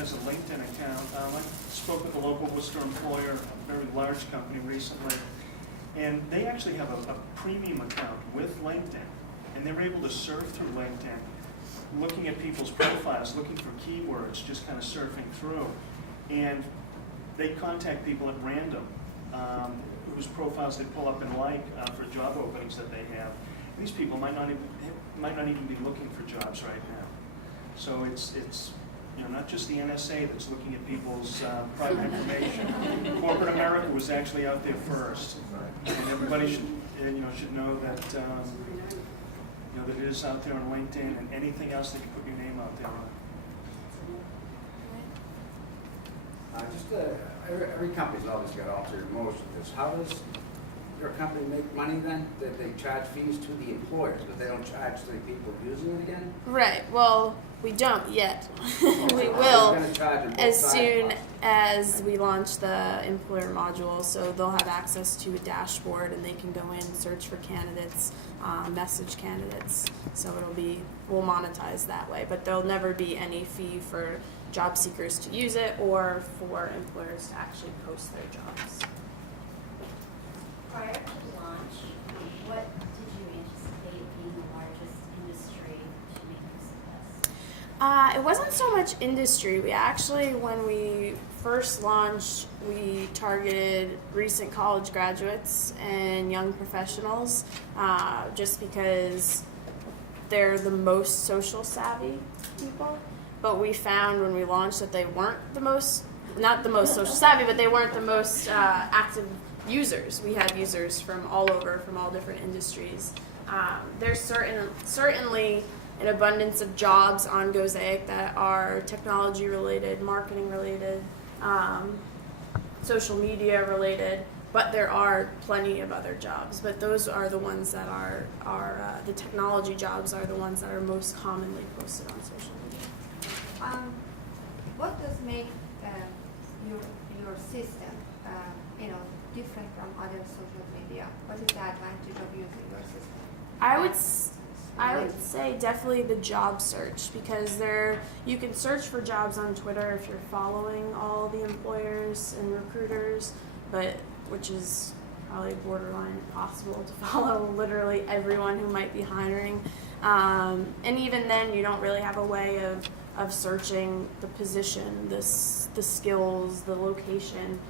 has a LinkedIn account. I spoke with a local Worcester employer, a very large company recently, and they actually have a premium account with LinkedIn, and they're able to surf through LinkedIn, looking at people's profiles, looking for keywords, just kind of surfing through. And they contact people at random, whose profiles they pull up and like for job openings that they have. These people might not even be looking for jobs right now. So it's not just the NSA that's looking at people's private information. Corporate America was actually out there first, and everybody should know that that it is out there on LinkedIn and anything else that you put your name out there on. Every company's always got ulterior motives with this. How does your company make money then? That they charge fees to the employers, but they don't charge the people using it again? Right. Well, we don't yet. We You're will gonna charge them both as sides. soon as we launch the employer module. So they'll have access to a dashboard, and they can go in, search for candidates, message candidates. So we'll monetize that way. But there'll never be any fee for job seekers to use it or for employers to actually post their jobs. Prior to launch, what did you anticipate being the largest industry to make this success? It wasn't so much industry. We actually, when we first launched, we targeted recent college graduates and young professionals, just because they're the most social savvy people. But we found when we launched that they weren't not the most social savvy, but they weren't the most active users. We had users from all over, from all different industries. There's certainly an abundance of jobs on Gozaik that are technology related, marketing related, social media related, but there are plenty of other jobs. But those are the ones that are the technology jobs are the ones that are most commonly posted on social media. What does make your system, different from other social media? What is the advantage of using your system? I would say definitely the job search, because you can search for jobs on Twitter if you're following all the employers and recruiters, which is probably borderline impossible to follow literally everyone who might be hiring. And even then, you don't really have a way of searching the position, the skills, the location,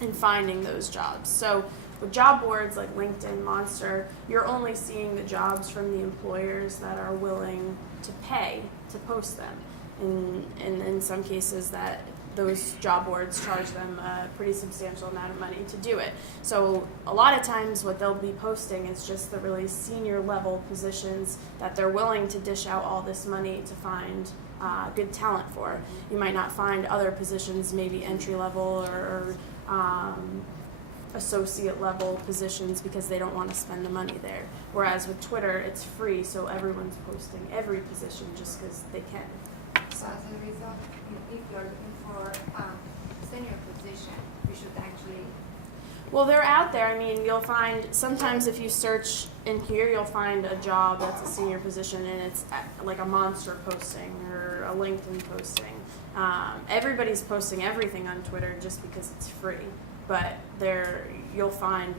and finding those jobs. So with job boards like LinkedIn, Monster, you're only seeing the jobs from the employers that are willing to pay to post them. And in some cases that those job boards charge them a pretty substantial amount of money to do it. So a lot of times what they'll be posting is just the really senior level positions that they're willing to dish out all this money to find good talent for. You might not find other positions, maybe entry level or associate level positions, because they don't want to spend the money there. Whereas with Twitter, it's free, so everyone's posting every position just because they can. So as a result, if you're looking for senior position, you should actually. Well, they're out there. I mean, you'll find sometimes if you search in here, you'll find a job that's a senior position, and it's like a Monster posting or a LinkedIn posting. Everybody's posting everything on Twitter just because it's free. But you'll find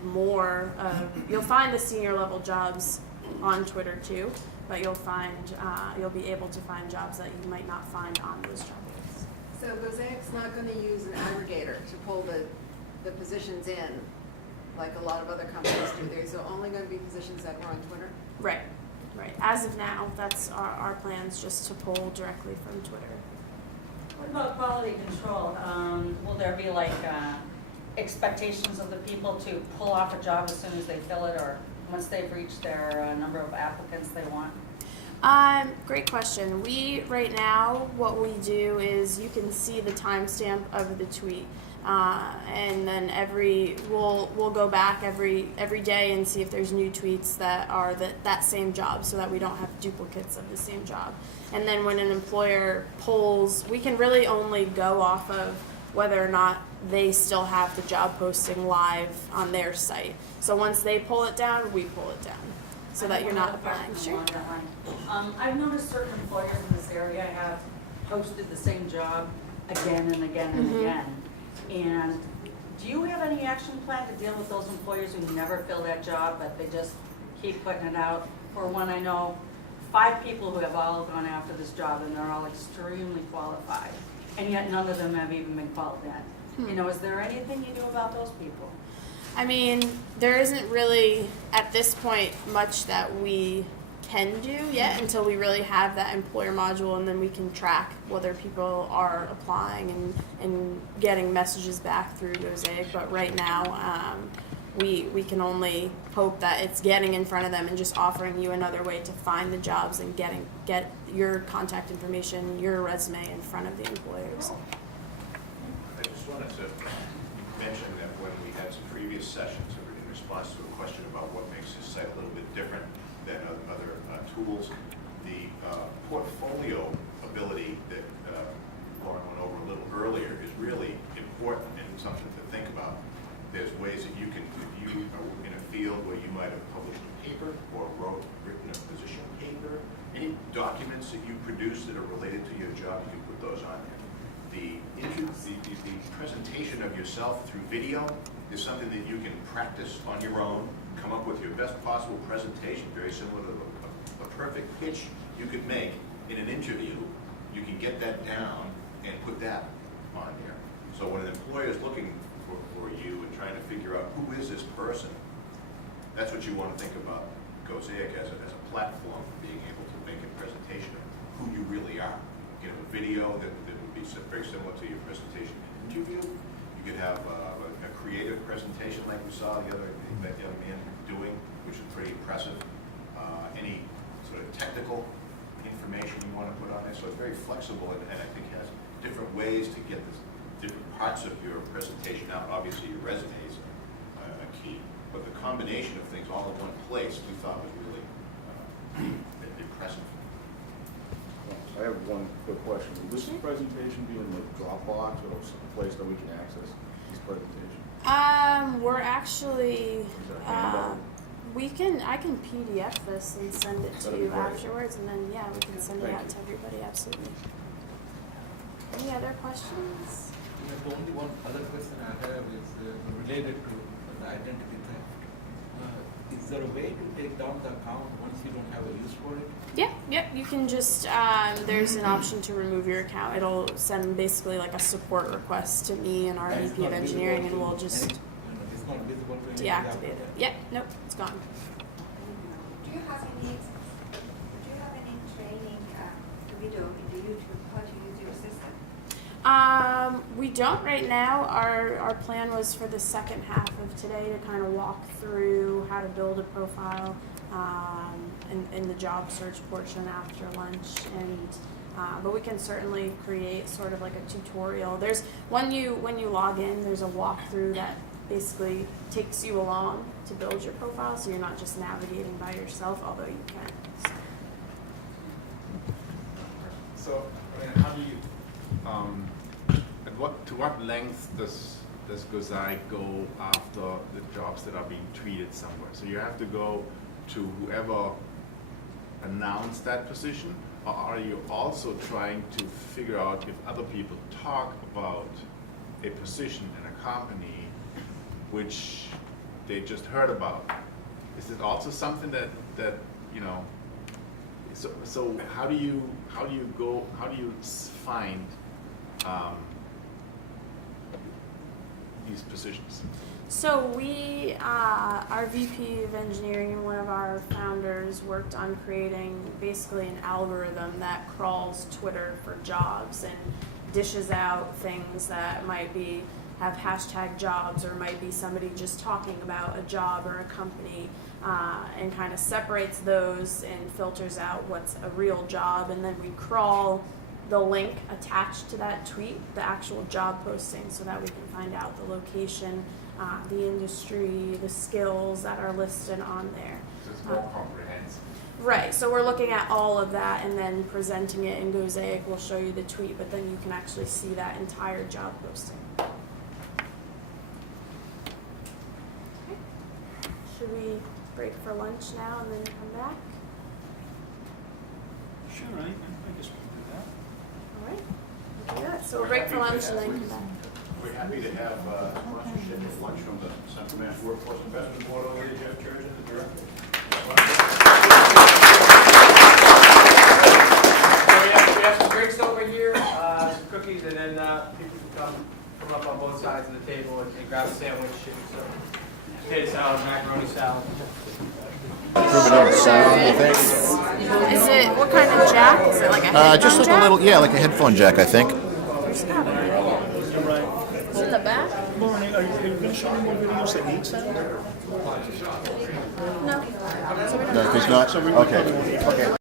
you'll find the senior level jobs on Twitter too. But you'll be able to find jobs that you might not find on those job boards. So Gozaik's not going to use an aggregator to pull the positions in like a lot of other companies do. There's only going to be positions that were on Twitter? Right. As of now, that's our plans, just to pull directly from Twitter. What about quality control? Will there be expectations of the people to pull off a job as soon as they fill it, or once they've reached their number of applicants they want? Great question. Right now, what we do is you can see the timestamp of the tweet, and then we'll go back every day and see if there's new tweets that are that same job, so that we don't have duplicates of the same job. And then when an employer polls, we can really only go off of whether or not they still have the job posting live on their site. So once they pull it down, we pull it down, so that you're not applying. Sure. I've noticed certain employers in this area have posted the same job again and again and Mhm. again. And do you have any action plan to deal with those employers who never fill that job, but they just keep putting it out? For one, I know 5 people who have all gone after this job, and they're all extremely qualified, and yet none of them have even been called in. You know, is there anything you do about those people? I mean, there isn't really, at this point, much that we can do yet until we really have that employer module, and then we can track whether people are applying and getting messages back through Gozaik. But right now, we can only hope that it's getting in front of them and just offering you another way to find the jobs and get your contact information, your resume in front of the employers. I just wanted to mention that when we had some previous sessions in response to a question about what makes this site a little bit different than other tools, the portfolio ability that Lauren went over a little earlier is really important and something to think about. There's ways that you can, if you are in a field where you might have published a paper or written a position paper, any documents that you produce that are related to your job, you can put those on there. The presentation of yourself through video is something that you can practice on your own, come up with your best possible presentation, very similar to a perfect pitch you could make in an interview. You can get that down and put that on there. So when an employer is looking for you and trying to figure out who is this person, that's what you want to think about Gozaik as a platform for being able to make a presentation of who you really are. You know, a video that would be very similar to your presentation in an interview. You could have a creative presentation like we saw that young man doing, which is pretty impressive. Any sort of technical information you want to put on there. So it's very flexible and I think has different ways to get the different parts of your presentation out. Obviously your resume is a key, but the combination of things all in one place we thought was really impressive. I have one quick question. Will this presentation be in the Dropbox or some place that we can access this presentation? We're actually, Is there a handout? I can PDF this and send it to That'd be you great. afterwards, and then, yeah, we can send it Thank out you. to everybody, absolutely. Any other questions? Yeah, the only one other question I have is related to the identity theft. Is there a way to take down the account once you don't have a use for it? Yeah, yep, you can just, there's an option to remove your account. It'll send basically like a support request to me and our And it's VP of not visible engineering, and to we'll just it's not visible to anybody after deactivate it. that? Yep, nope, it's gone. Do you have any training video in the YouTube how to use your system? We don't right now. Our plan was for the second half of today to kind of walk through how to build a profile in the job search portion after lunch, and but we can certainly create sort of like a tutorial. There's when you log in, there's a walkthrough that basically takes you along to build your profile, so you're not just navigating by yourself, although you can. So, I mean, how do you, to what length does Gozaik go after the jobs that are being tweeted somewhere? So you have to go to whoever announced that position, or are you also trying to figure out if other people talk about a position in a company which they just heard about? Is it also something that you know? So how do you find these positions? So we, our VP of engineering and one of our founders worked on creating basically an algorithm that crawls Twitter for jobs and dishes out things that might have hashtag jobs, or might be somebody just talking about a job or a company, and kind of separates those and filters out what's a real job, and then we crawl the link attached to that tweet, the actual job posting, so that we can find out the location, the industry, the skills that are listed on there. So it's more comprehensive. Right, so we're looking at all of that and then presenting it in Gozaik. We'll show you the tweet, but then you can actually see that entire job posting. Okay. Should we break for lunch now and then come back? Sure, I guess we can do that. All right. So we'll break for lunch and then come back. We're happy to have sponsorship of lunch from the Central Mass Workforce Investment Board over here, Jeff Church, the director. We have some drinks over here, some cookies, and then people can come up on both sides of the table and grab a sandwich and some potato salad, macaroni salad. Is it, what kind of jack? Is it like a headphone Just like jack? a little, yeah, like a headphone jack, I think. There's gotta be. You're right. Is it the back? Lauren, are you going to show me more videos that need sound? No. So we don't No, know. there's not. So we Okay. probably won't need- Okay.